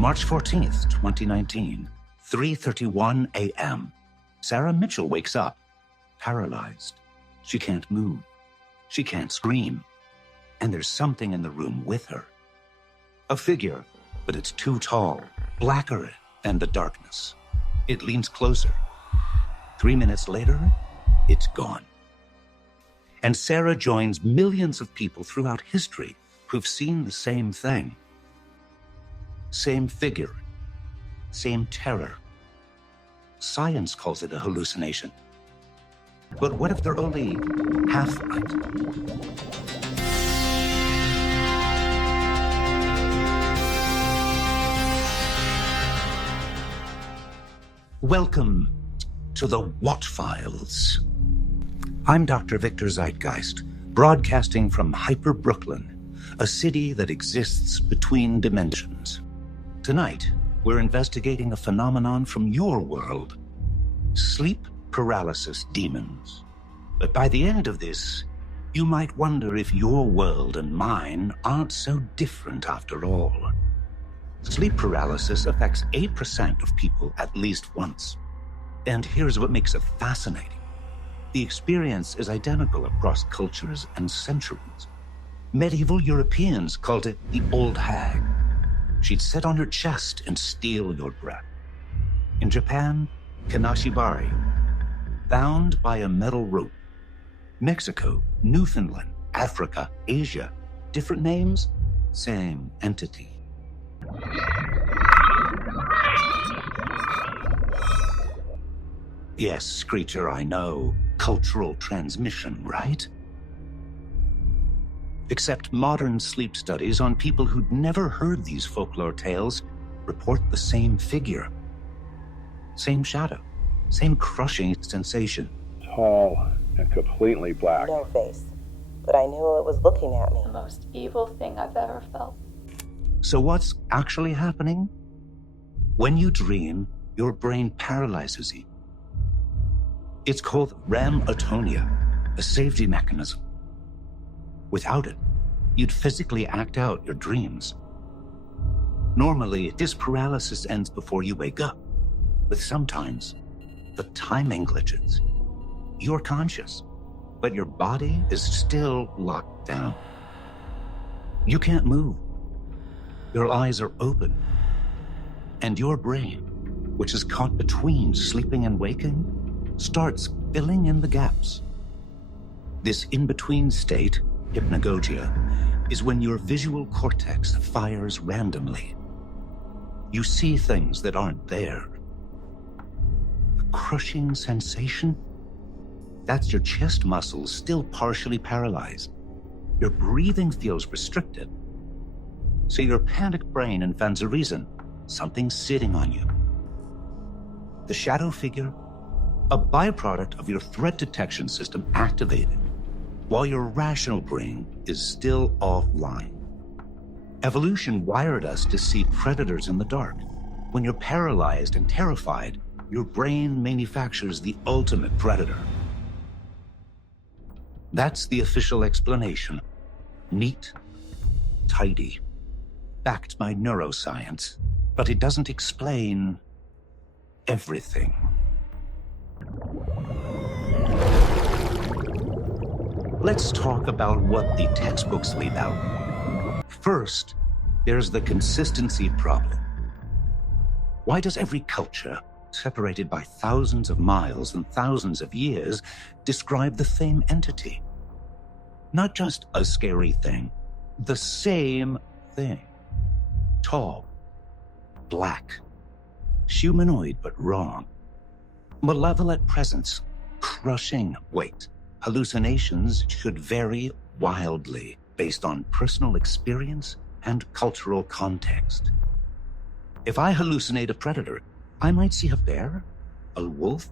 March 14th, 2019, 3:31 a.m. Sarah Mitchell wakes up, paralyzed. She can't move. She can't scream. And there's something in the room with her. A figure, but it's too tall, blacker than the darkness. It leans closer. 3 minutes later, it's gone. And Sarah joins millions of people throughout history who've seen the same thing. Same figure, same terror. Science calls it a hallucination. But what if they're only half right? Welcome to the WUT Files. I'm Dr. Victor Zeitgeist, broadcasting from Hyper Brooklyn, a city that exists between dimensions. Tonight, we're investigating a phenomenon from your world, sleep paralysis demons. But by the end of this, you might wonder if your world and mine aren't so different after all. Sleep paralysis affects 8% of people at least once. And here's what makes it fascinating. The experience is identical across cultures and centuries. Medieval Europeans called it the old hag. She'd sit on your chest and steal your breath. In Japan, kanashibari, bound by a metal rope. Mexico, Newfoundland, Africa, Asia, different names, same entity. Yes, Screecher, I know. Cultural transmission, right? Except modern sleep studies on people who'd never heard these folklore tales report the same figure. Same shadow. Same crushing sensation. Tall and completely black. No face. But I knew it was looking at me. The most evil thing I've ever felt. So what's actually happening? When you dream, your brain paralyzes you. It's called REM atonia, a safety mechanism. Without it, you'd physically act out your dreams. Normally, this paralysis ends before you wake up, but sometimes the timing glitches. You're conscious, but your body is still locked down. You can't move. Your eyes are open, and your brain, which is caught between sleeping and waking, starts filling in the gaps. This in-between state, hypnagogia, is when your visual cortex fires randomly. You see things that aren't there. A crushing sensation? That's your chest muscles still partially paralyzed. Your breathing feels restricted. So your panicked brain invents a reason. Something's sitting on you. The shadow figure, a byproduct of your threat detection system activated, while your rational brain is still offline. Evolution wired us to see predators in the dark. When you're paralyzed and terrified, your brain manufactures the ultimate predator. That's the official explanation. Neat, tidy, backed by neuroscience, but it doesn't explain everything. Let's talk about what the textbooks leave out. First, there's the consistency problem. Why does every culture, separated by thousands of miles and thousands of years, describe the same entity? Not just a scary thing, the same thing. Tall, black, humanoid but wrong. Malevolent presence, crushing weight. Hallucinations should vary wildly based on personal experience and cultural context. If I hallucinate a predator, I might see a bear, a wolf,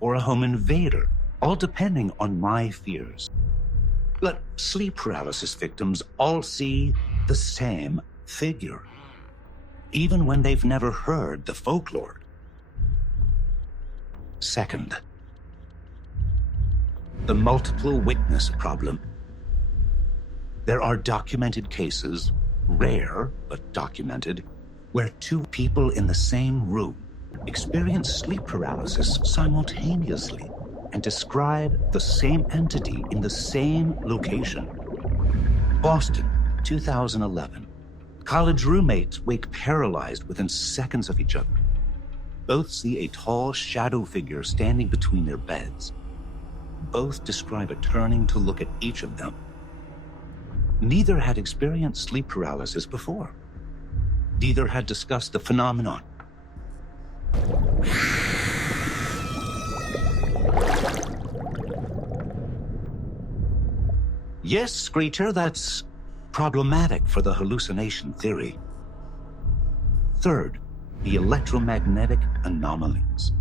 or a home invader, all depending on my fears. But sleep paralysis victims all see the same figure, even when they've never heard the folklore. Second, the multiple witness problem. There are documented cases, rare but documented, where two people in the same room experience sleep paralysis simultaneously and describe the same entity in the same location. Boston, 2011. College roommates wake paralyzed within seconds of each other. Both see a tall shadow figure standing between their beds. Both describe a turning to look at each of them. Neither had experienced sleep paralysis before. Neither had discussed the phenomenon. Yes, Screecher, that's problematic for the hallucination theory. Third, the electromagnetic anomalies.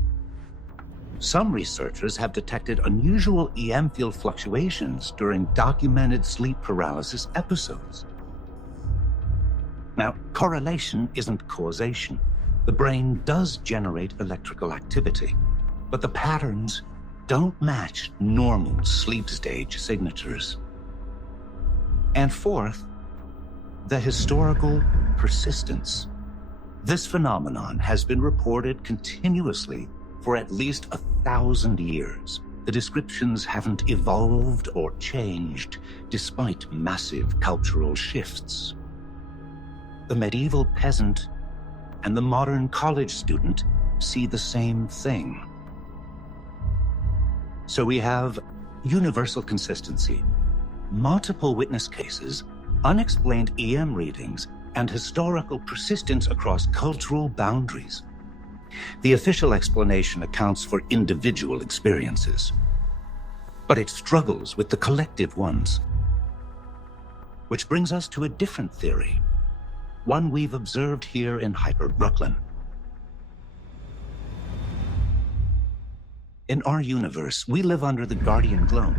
Some researchers have detected unusual EM field fluctuations during documented sleep paralysis episodes. Now, correlation isn't causation. The brain does generate electrical activity, but the patterns don't match normal sleep stage signatures. And fourth, the historical persistence. This phenomenon has been reported continuously for at least 1,000 years. The descriptions haven't evolved or changed despite massive cultural shifts. The medieval peasant and the modern college student see the same thing. So we have universal consistency, multiple witness cases, unexplained EM readings, and historical persistence across cultural boundaries. The official explanation accounts for individual experiences, but it struggles with the collective ones. Which brings us to a different theory, one we've observed here in Hyper Brooklyn. In our universe, we live under the Guardian Globe,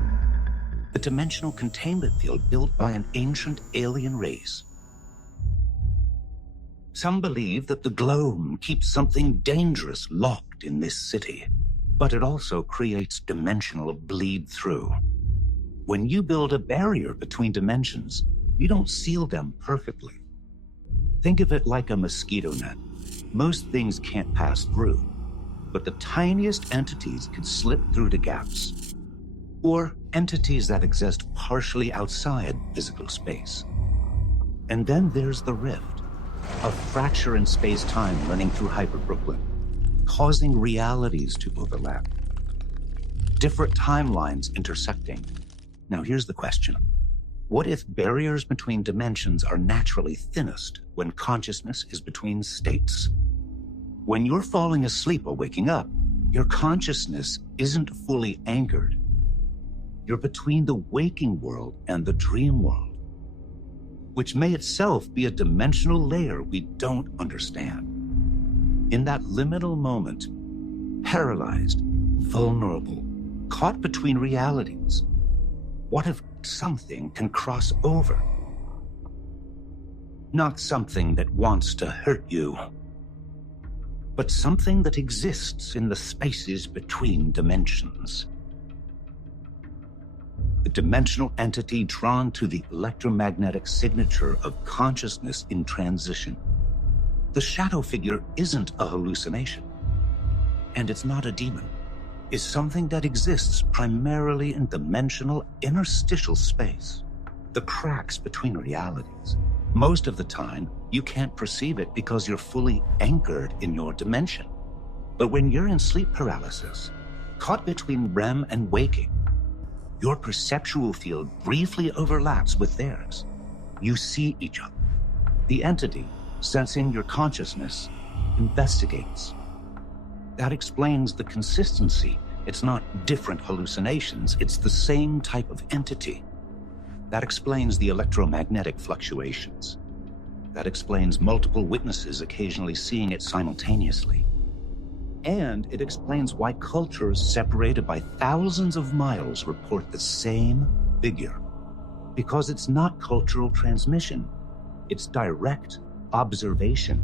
a dimensional containment field built by an ancient alien race. Some believe that the globe keeps something dangerous locked in this city, but it also creates dimensional bleed-through. When you build a barrier between dimensions, you don't seal them perfectly. Think of it like a mosquito net. Most things can't pass through, but the tiniest entities can slip through the gaps. Or entities that exist partially outside physical space. And then there's the rift, a fracture in space-time running through Hyper Brooklyn, causing realities to overlap. Different timelines intersecting. Now here's the question. What if barriers between dimensions are naturally thinnest when consciousness is between states? When you're falling asleep or waking up, your consciousness isn't fully anchored. You're between the waking world and the dream world, which may itself be a dimensional layer we don't understand. In that liminal moment, paralyzed, vulnerable, caught between realities, what if something can cross over? Not something that wants to hurt you, but something that exists in the spaces between dimensions. A dimensional entity drawn to the electromagnetic signature of consciousness in transition. The shadow figure isn't a hallucination, and it's not a demon. It's something that exists primarily in dimensional interstitial space, the cracks between realities. Most of the time, you can't perceive it because you're fully anchored in your dimension. But when you're in sleep paralysis, caught between REM and waking, your perceptual field briefly overlaps with theirs. You see each other. The entity, sensing your consciousness, investigates. That explains the consistency. It's not different hallucinations, it's the same type of entity. That explains the electromagnetic fluctuations. That explains multiple witnesses occasionally seeing it simultaneously. And it explains why cultures separated by thousands of miles report the same figure. Because it's not cultural transmission, it's direct observation.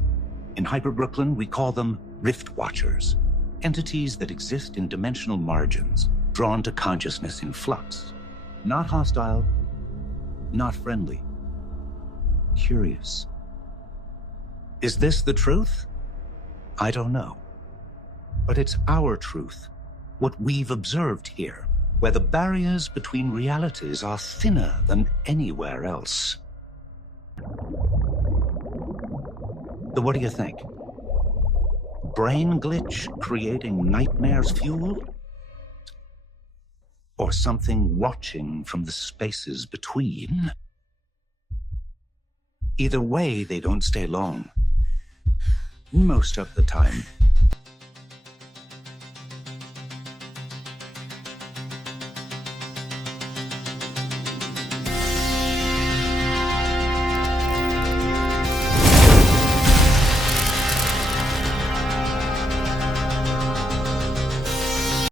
In Hyper Brooklyn, we call them Rift Watchers, entities that exist in dimensional margins, drawn to consciousness in flux. Not hostile, not friendly, curious. Is this the truth? I don't know. But it's our truth, what we've observed here, where the barriers between realities are thinner than anywhere else. So what do you think? Brain glitch creating nightmares fuel? Or something watching from the spaces between? Either way, they don't stay long. Most of the time.